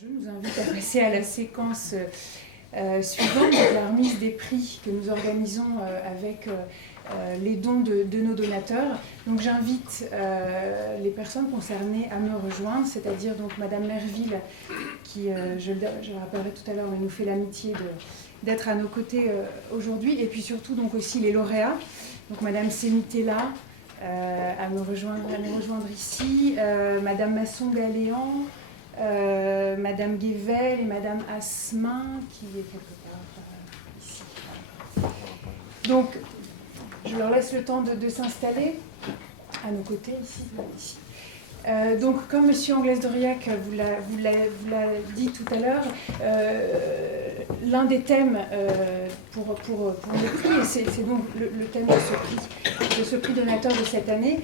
Je nous invite à passer à la séquence suivante, la remise des prix que nous organisons avec les dons de nos donateurs. Donc j'invite les personnes concernées à me rejoindre, c'est-à-dire donc Madame Merville, qui, je le rappellerai tout à l'heure, mais nous fait l'amitié d'être à nos côtés aujourd'hui, et puis surtout donc aussi les lauréats. Donc Madame Semitella à me rejoindre ici, Madame Masson-Galéan, Madame Guével et Madame Asmin qui est quelque part ici. Donc, je leur laisse le temps de s'installer à nos côtés ici. Donc, comme M. Angles-Doriac vous l'a dit tout à l'heure, l'un des thèmes pour le prix, et c'est donc le thème de ce prix donateur de cette année,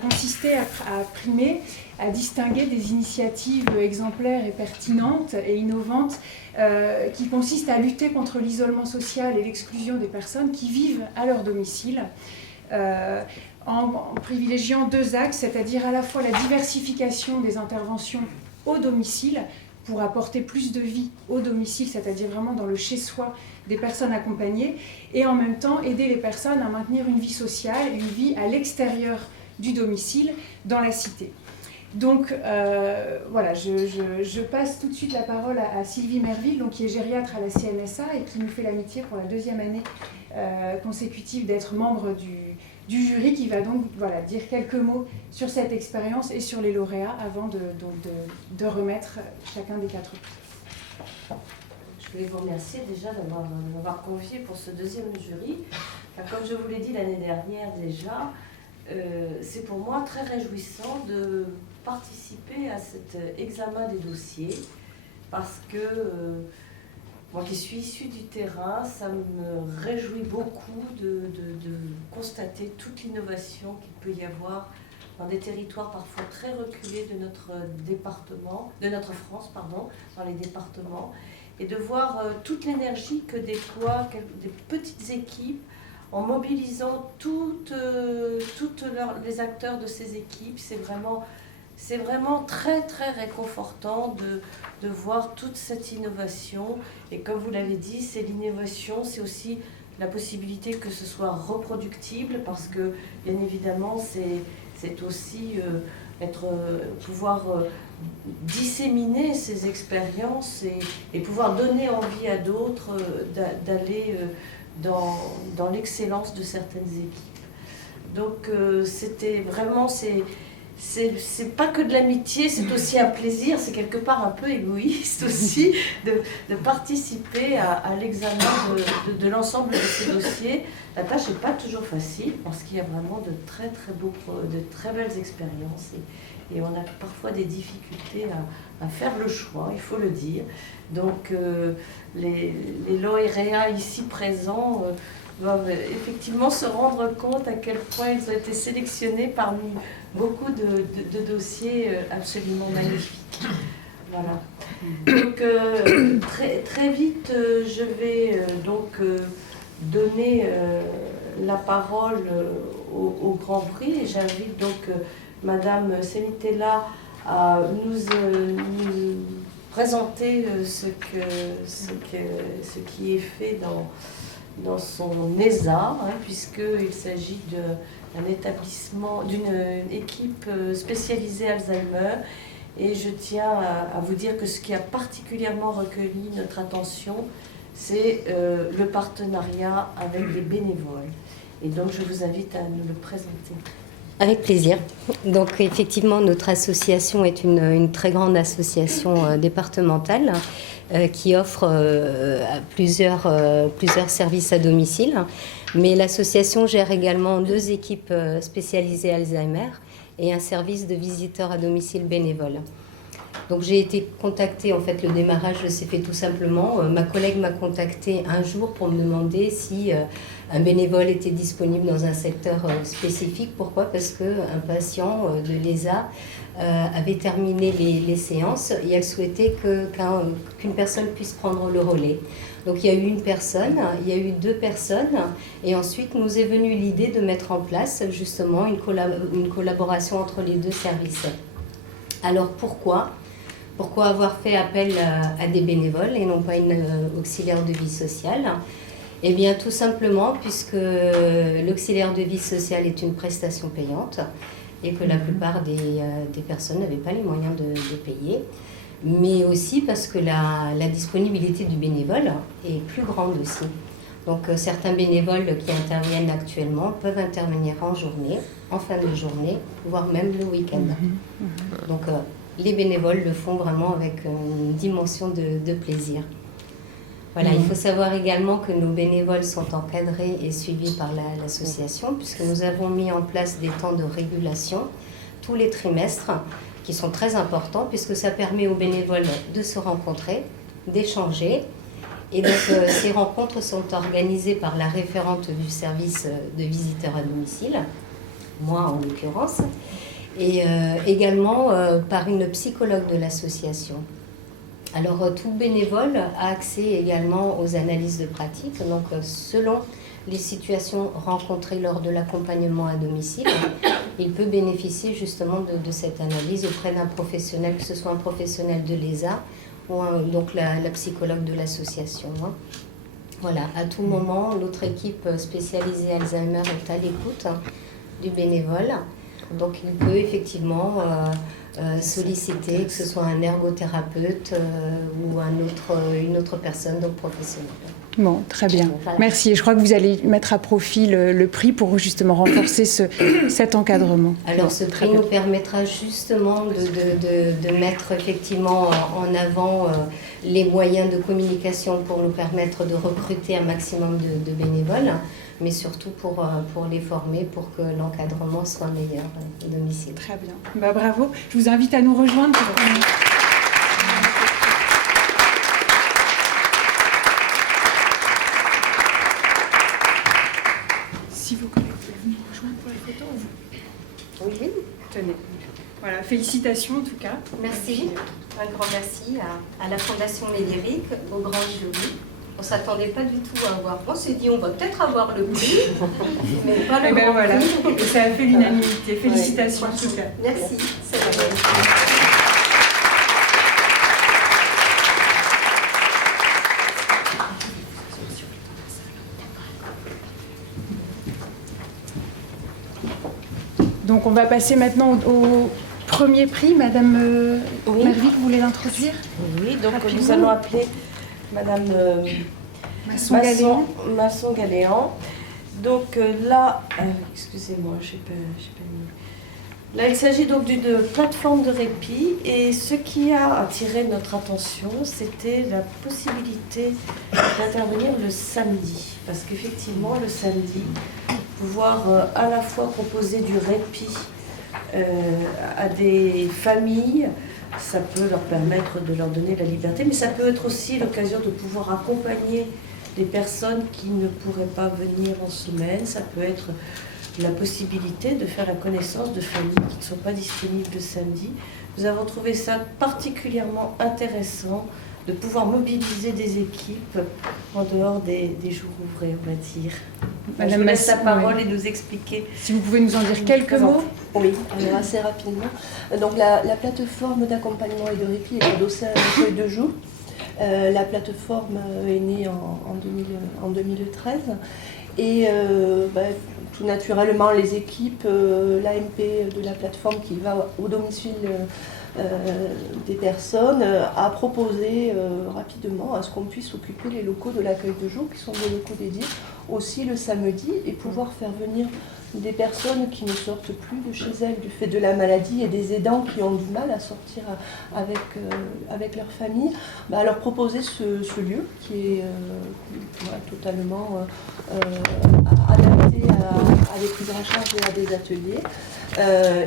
consistait à primer, à distinguer des initiatives exemplaires et pertinentes et innovantes qui consistent à lutter contre l'isolement social et l'exclusion des personnes qui vivent à leur domicile. En privilégiant deux axes, c'est-à-dire à la fois la diversification des interventions au domicile pour apporter plus de vie au domicile, c'est-à-dire vraiment dans le chez-soi des personnes accompagnées, et en même temps aider les personnes à maintenir une vie sociale, une vie à l'extérieur du domicile, dans la cité. Donc voilà, je passe tout de suite la parole à Sylvie Merville, donc, qui est gériatre à la CNSA et qui nous fait l'amitié pour la deuxième année consécutive d'être membre du jury, qui va donc dire quelques mots sur cette expérience et sur les lauréats avant de remettre chacun des 4 prix. Je voulais vous remercier déjà de m'avoir convié pour ce deuxième jury. Enfin, comme je vous l'ai dit l'année dernière déjà, c'est pour moi très réjouissant de participer à cet examen des dossiers parce que moi qui suis issue du terrain, ça me réjouit beaucoup de constater toute l'innovation qu'il peut y avoir dans des territoires parfois très reculés de notre département, de notre France, pardon, dans les départements, et de voir toute l'énergie que déploient des petites équipes en mobilisant toutes les acteurs de ces équipes. C'est vraiment très très réconfortant de voir toute cette innovation. Et comme vous l'avez dit, c'est l'innovation, c'est aussi la possibilité que ce soit reproductible, parce que bien évidemment c'est aussi pouvoir disséminer ces expériences et pouvoir donner envie à d'autres d'aller dans l'excellence de certaines équipes. Donc c'était vraiment, c'est pas que de l'amitié, c'est aussi un plaisir, c'est quelque part un peu égoïste aussi de participer à l'examen de l'ensemble de ces dossiers. La tâche n'est pas toujours facile parce qu'il y a vraiment de très belles expériences et on a parfois des difficultés à faire le choix, il faut le dire. Donc les lauréats ici présents doivent effectivement se rendre compte à quel point ils ont été sélectionnés parmi beaucoup de dossiers absolument magnifiques. Voilà. Donc très vite, je vais donner la parole au Grand Prix, et j'invite donc Madame Semitella à nous présenter ce qui est fait dans son ESA, puisqu'il s'agit d'un établissement, d'une équipe spécialisée Alzheimer. Et je tiens à vous dire que ce qui a particulièrement recueilli notre attention, c'est le partenariat avec des bénévoles. Et donc je vous invite à nous le présenter. Avec plaisir. Donc effectivement, notre association est une très grande association départementale qui offre plusieurs services à domicile. Mais l'association gère également 2 équipes spécialisées Alzheimer et un service de visiteurs à domicile bénévole. Donc j'ai été contactée, en fait le démarrage s'est fait tout simplement. Ma collègue m'a contactée un jour pour me demander si un bénévole était disponible dans un secteur spécifique. Pourquoi ? Parce qu'un patient de l'ESA avait terminé les séances et elle souhaitait qu'une personne puisse prendre le relais. Donc il y a eu une personne, il y a eu 2 personnes, et ensuite nous est venue l'idée de mettre en place justement une collaboration entre les 2 services. Alors pourquoi ? Pourquoi avoir fait appel à des bénévoles et non pas une auxiliaire de vie sociale? Eh bien, tout simplement puisque l'auxiliaire de vie sociale est une prestation payante et que la plupart des personnes n'avaient pas les moyens de payer. Mais aussi parce que la disponibilité du bénévole est plus grande aussi. Donc certains bénévoles qui interviennent actuellement peuvent intervenir en journée, en fin de journée, voire même le week-end. Donc les bénévoles le font vraiment avec une dimension de plaisir. Voilà, il faut savoir également que nos bénévoles sont encadrés et suivis par l'association, puisque nous avons mis en place des temps de régulation tous les trimestres, qui sont très importants, puisque ça permet aux bénévoles de se rencontrer, d'échanger. Et donc, ces rencontres sont organisées par la référente du service de visiteurs à domicile, moi en l'occurrence, et également par une psychologue de l'association. Alors, tout bénévole a accès également aux analyses de pratique. Donc, selon les situations rencontrées lors de l'accompagnement à domicile, il peut bénéficier justement de cette analyse auprès d'un professionnel, que ce soit un professionnel de l'ESA ou donc la psychologue de l'association. Voilà, à tout moment, notre équipe spécialisée Alzheimer est à l'écoute du bénévole. Donc il peut effectivement solliciter, que ce soit un ergothérapeute ou une autre personne, donc professionnelle. Bon, très bien. Voilà. Merci. Et je crois que vous allez mettre à profit le prix pour justement renforcer cet encadrement. Alors ce prix nous permettra justement de mettre effectivement en avant les moyens de communication pour nous permettre de recruter un maximum de bénévoles, mais surtout pour les former, pour que l'encadrement soit meilleur au domicile. Très bien. Bah, bravo. Je vous invite à nous rejoindre. Si vos collègues veulent nous rejoindre pour la photo, Oui. tenez. Voilà, félicitations en tout cas. Merci. Un grand merci à la Fondation Médéric, au grand jury. On ne s'attendait pas du tout à avoir. On s'est dit, on va peut-être avoir le prix, mais pas le grand voilà. prix. Et ça a fait l'unanimité. Félicitations en tout cas. Merci. C'est vrai. Donc on va passer maintenant au premier prix. Madame Oui. Malvic, vous voulez l'introduire? Oui, donc Rapidement. nous allons appeler Madame Masson-Galéan. Donc là, excusez-moi, je n'ai pas mis. Là, il s'agit donc d'une plateforme de répit et ce qui a attiré notre attention, c'était la possibilité d'intervenir le samedi. Parce qu'effectivement, le samedi, pouvoir à la fois proposer du répit à des familles, ça peut leur permettre de leur donner la liberté, mais ça peut être aussi l'occasion de pouvoir accompagner des personnes qui ne pourraient pas venir en semaine. Ça peut être la possibilité de faire la connaissance de familles qui ne sont pas disponibles le samedi. Nous avons trouvé ça particulièrement intéressant de pouvoir mobiliser des équipes en dehors des jours ouvrés, on va dire. Madame Je vous laisse la Masson, parole oui. et nous expliquer. Si vous pouvez nous en dire quelques mots. Oui, alors assez rapidement. Donc la plateforme d'accompagnement et de répit est adossée à un feuille de jour. La plateforme est née en 2013 et tout naturellement les équipes, l'AMP de la plateforme qui va au domicile des personnes a proposé rapidement à ce qu'on puisse occuper les locaux de l'accueil de jour qui sont des locaux dédiés aussi le samedi et pouvoir faire venir des personnes qui ne sortent plus de chez elles du fait de la maladie et des aidants qui ont du mal à sortir avec leur famille, leur proposer ce lieu qui est totalement adapté à des prises en charge et à des ateliers.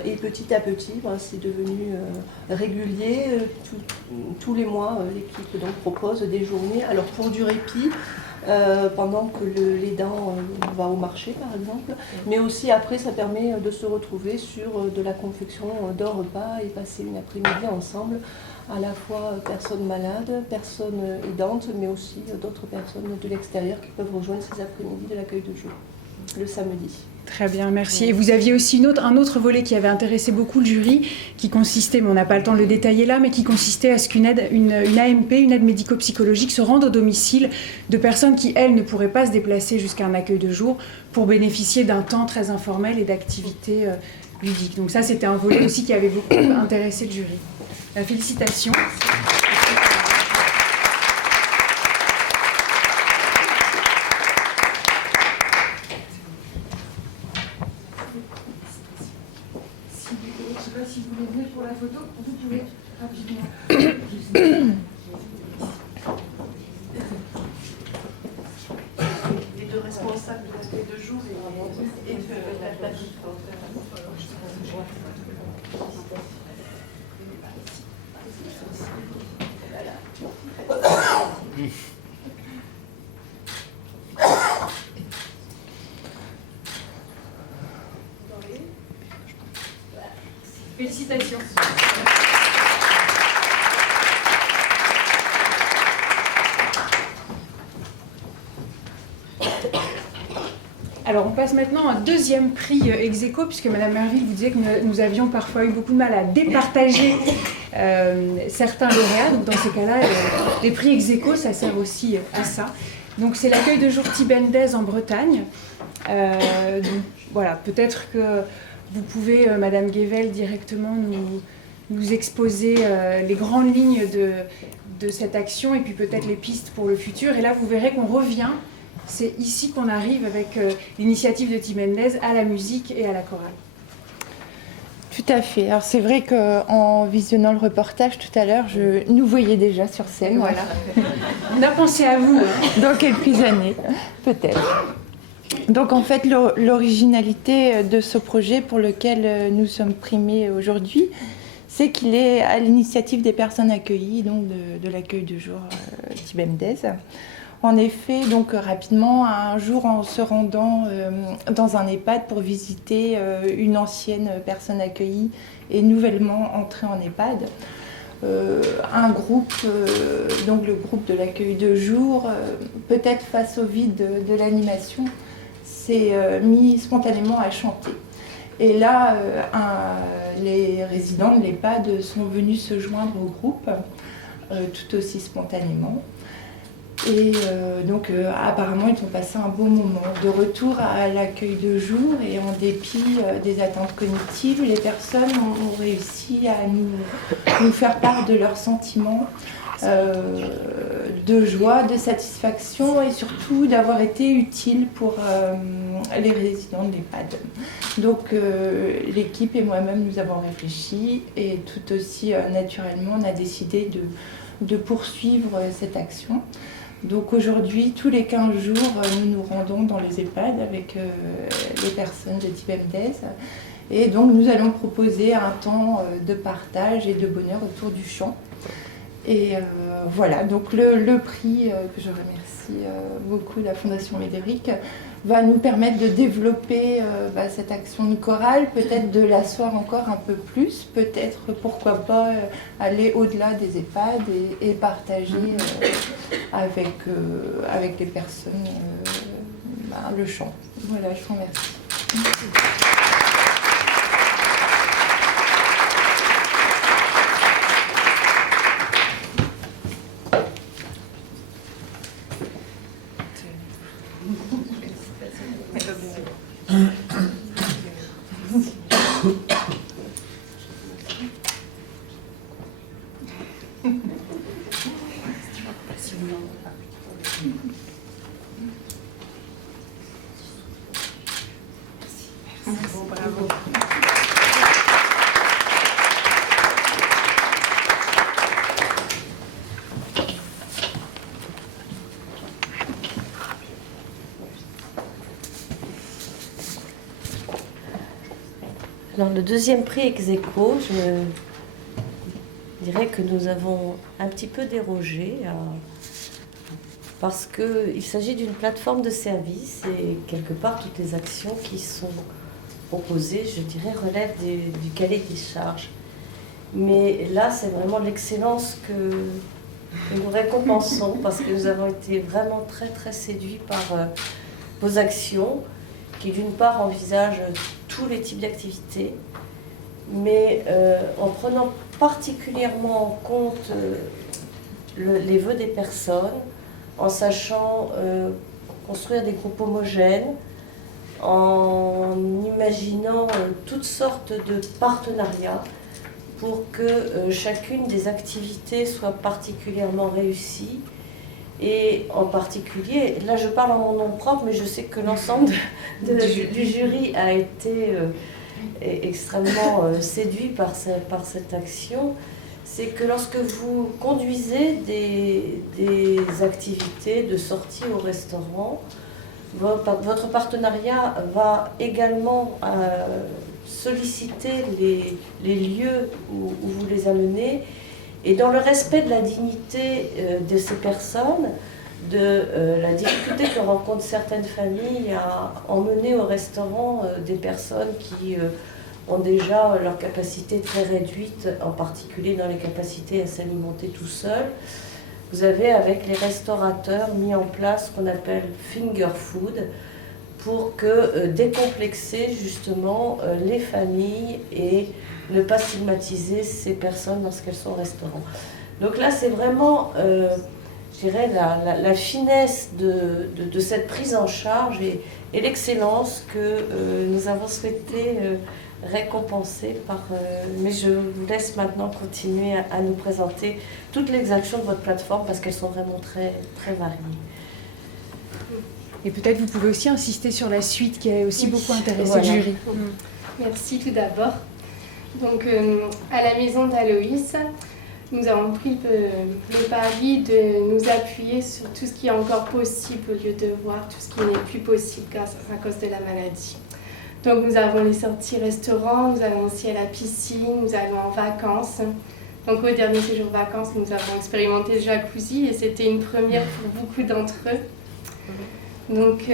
Et petit à petit, c'est devenu régulier. Tous les mois, l'équipe donc propose des journées. Alors pour du répit, pendant que l'aidant va au marché par exemple, mais aussi après ça permet de se retrouver sur de la confection d'un repas et passer une après-midi ensemble, à la fois personnes malades, personnes aidantes, mais aussi d'autres personnes de l'extérieur qui peuvent rejoindre ces après-midi de l'accueil de jour, le samedi. Très bien, merci. Et vous aviez aussi un autre volet qui avait intéressé beaucoup le jury, qui consistait, mais on n'a pas le temps de le détailler là, mais qui consistait à ce une AMP, une aide médico-psychologique, se rende au domicile de personnes qui, elles, ne pourraient pas se déplacer jusqu'à un accueil de jour pour bénéficier d'un temps très informel et d'activités ludiques. Donc ça, c'était un volet aussi qui avait beaucoup intéressé le jury. Félicitations. Si vous voulez venir pour la photo, vous pouvez rapidement. Les deux responsables de l'accueil de jour et de la plateforme. Félicitations. Alors on passe maintenant à un deuxième prix ex aequo, puisque Madame Merville vous disait que nous avions parfois eu beaucoup de mal à départager certains lauréats. Donc dans ces cas-là, les prix ex aequo, ça sert aussi à ça. Donc c'est l'accueil de jour Tibendez en Bretagne. Donc, voilà, peut-être que vous pouvez, Madame Guével, directement nous exposer les grandes lignes de cette action et puis peut-être les pistes pour le futur. Et là, vous verrez qu'on revient. C'est ici qu'on arrive avec l'initiative de Tibendez à la musique et à la chorale. Tout à fait. Alors c'est vrai qu'en visionnant le reportage tout à l'heure, nous voyais déjà sur scène. Voilà. On a pensé à vous. Dans quelques années, peut-être. Donc en fait, l'originalité de ce projet pour lequel nous sommes primés aujourd'hui, c'est qu'il est à l'initiative des personnes accueillies, donc de l'accueil de jour Tibendez. En effet, donc rapidement, un jour en se rendant dans un EHPAD pour visiter une ancienne personne accueillie et nouvellement entrée en EHPAD, un groupe, donc le groupe de l'accueil de jour, peut-être face au vide de l'animation, s'est mis spontanément à chanter. Et là, les résidents de l'EHPAD sont venus se joindre au groupe, tout aussi spontanément. Et donc apparemment ils ont passé un bon moment. De retour à l'accueil de jour et en dépit des attentes cognitives, les personnes ont réussi à nous faire part de leurs sentiments de joie, de satisfaction et surtout d'avoir été utiles pour les résidents de l'EHPAD. Donc l'équipe et moi-même nous avons réfléchi et tout aussi naturellement on a décidé de poursuivre cette action. Donc aujourd'hui, tous les 15 jours, nous nous rendons dans les EHPAD avec les personnes de Tibendez. Et donc nous allons proposer un temps de partage et de bonheur autour du chant. Et voilà, donc le prix, que je remercie beaucoup la Fondation Médéric, va nous permettre de développer cette action de chorale, peut-être de l'asseoir encore un peu plus, peut-être pourquoi pas aller au-delà des EHPAD et partager avec les personnes le chant. Voilà, je vous remercie. Bravo. Alors le deuxième prix ex aequo, je dirais que nous avons un petit peu dérogé parce qu'il s'agit d'une plateforme de service et quelque part toutes les actions qui sont proposées, je dirais, relèvent du cahier des charges. Mais là, c'est vraiment l'excellence que nous récompensons parce que nous avons été vraiment très très séduits par vos actions qui d'une part envisage tous les types d'activités, mais en prenant particulièrement en compte les vœux des personnes, en sachant construire des groupes homogènes, en imaginant toutes sortes de partenariats pour que chacune des activités soit particulièrement réussie. Et en particulier, là je parle en mon nom propre, mais je sais que l'ensemble du jury a été extrêmement séduit par cette action. C'est que lorsque vous conduisez des activités de sortie au restaurant, votre partenariat va également solliciter les lieux où vous les amenez, et dans le respect de la dignité de ces personnes, de la difficulté que rencontrent certaines familles à emmener au restaurant des personnes qui ont déjà leur capacité très réduite, en particulier dans les capacités à s'alimenter tout seul. Vous avez avec les restaurateurs mis en place ce qu'on appelle finger food pour décomplexer justement les familles et ne pas stigmatiser ces personnes lorsqu'elles sont au restaurant. Donc là, c'est vraiment, je dirais, la finesse de cette prise en charge et l'excellence que nous avons souhaité récompenser mais je vous laisse maintenant continuer à nous présenter toutes les actions de votre plateforme parce qu'elles sont vraiment très, très variées. Et peut-être vous pouvez aussi insister sur la suite qui a aussi beaucoup intéressé le jury. Merci tout d'abord. Donc à la maison d'Aloïs, nous avons pris le pari de nous appuyer sur tout ce qui est encore possible au lieu de voir tout ce qui n'est plus possible à cause de la maladie. Donc nous avons les sorties restaurants, nous allons aussi à la piscine, nous allons en vacances. Donc au dernier séjour vacances, nous avons expérimenté le jacuzzi et c'était une première pour beaucoup d'entre eux. Donc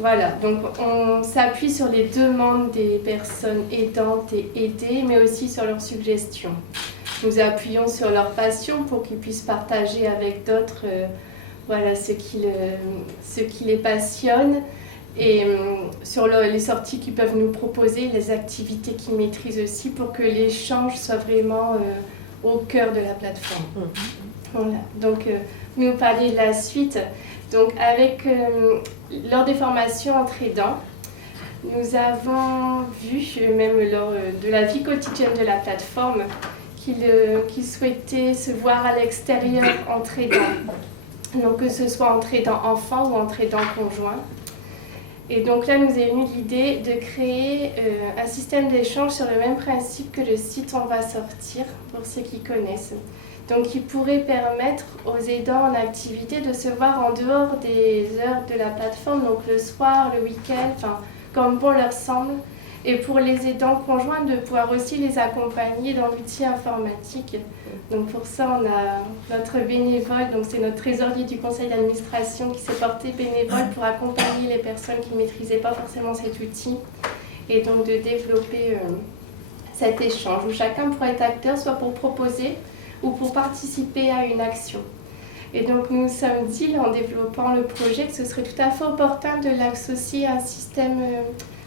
voilà, donc on s'appuie sur les demandes des personnes aidantes et aidées, mais aussi sur leurs suggestions. Nous appuyons sur leur passion pour qu'ils puissent partager avec d'autres voilà, ce qui les passionne, et sur les sorties qu'ils peuvent nous proposer, les activités qu'ils maîtrisent aussi, pour que l'échange soit vraiment au cœur de la plateforme. Voilà. Donc nous parler de la suite. Donc avec lors des formations entre aidants, nous avons vu, même lors de la vie quotidienne de la plateforme, qu'ils souhaitaient se voir à l'extérieur entre aidants. Donc que ce soit entre aidants enfants ou entre aidants conjoints. Et donc là, nous est venue l'idée de créer un système d'échange sur le même principe que le site On va sortir, pour ceux qui connaissent. Donc qui pourrait permettre aux aidants en activité de se voir en dehors des heures de la plateforme, donc le soir, le week-end, enfin, comme bon leur semble. Et pour les aidants conjoints, de pouvoir aussi les accompagner dans l'outil informatique. Donc pour ça, on a notre bénévole, donc c'est notre trésorier du conseil d'administration qui s'est porté bénévole pour accompagner les personnes qui ne maîtrisaient pas forcément cet outil. Et donc de développer cet échange où chacun pourra être acteur, soit pour proposer ou pour participer à une action. Et donc nous nous sommes dit, en développant le projet, que ce serait tout à fait opportun de l'associer à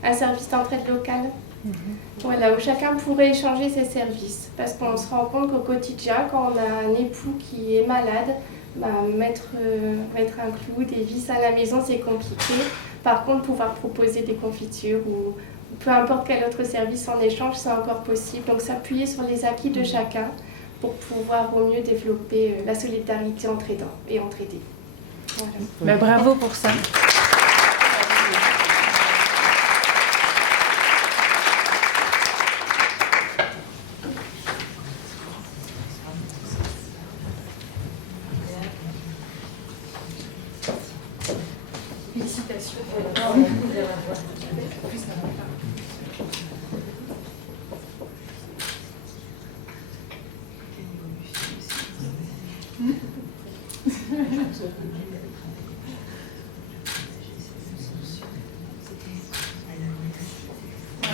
un service d'entraide locale. Voilà, où chacun pourrait échanger ses services. Parce qu'on se rend compte qu'au quotidien, quand on a un époux qui est malade, mettre un clou, des vis à la maison, c'est compliqué. Par contre, pouvoir proposer des confitures ou peu importe quel autre service en échange, c'est encore possible. Donc s'appuyer sur les acquis de chacun pour pouvoir au mieux développer la solidarité entre aidants et entre aidés. Voilà. Bravo pour ça. Félicitations.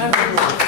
Bravo.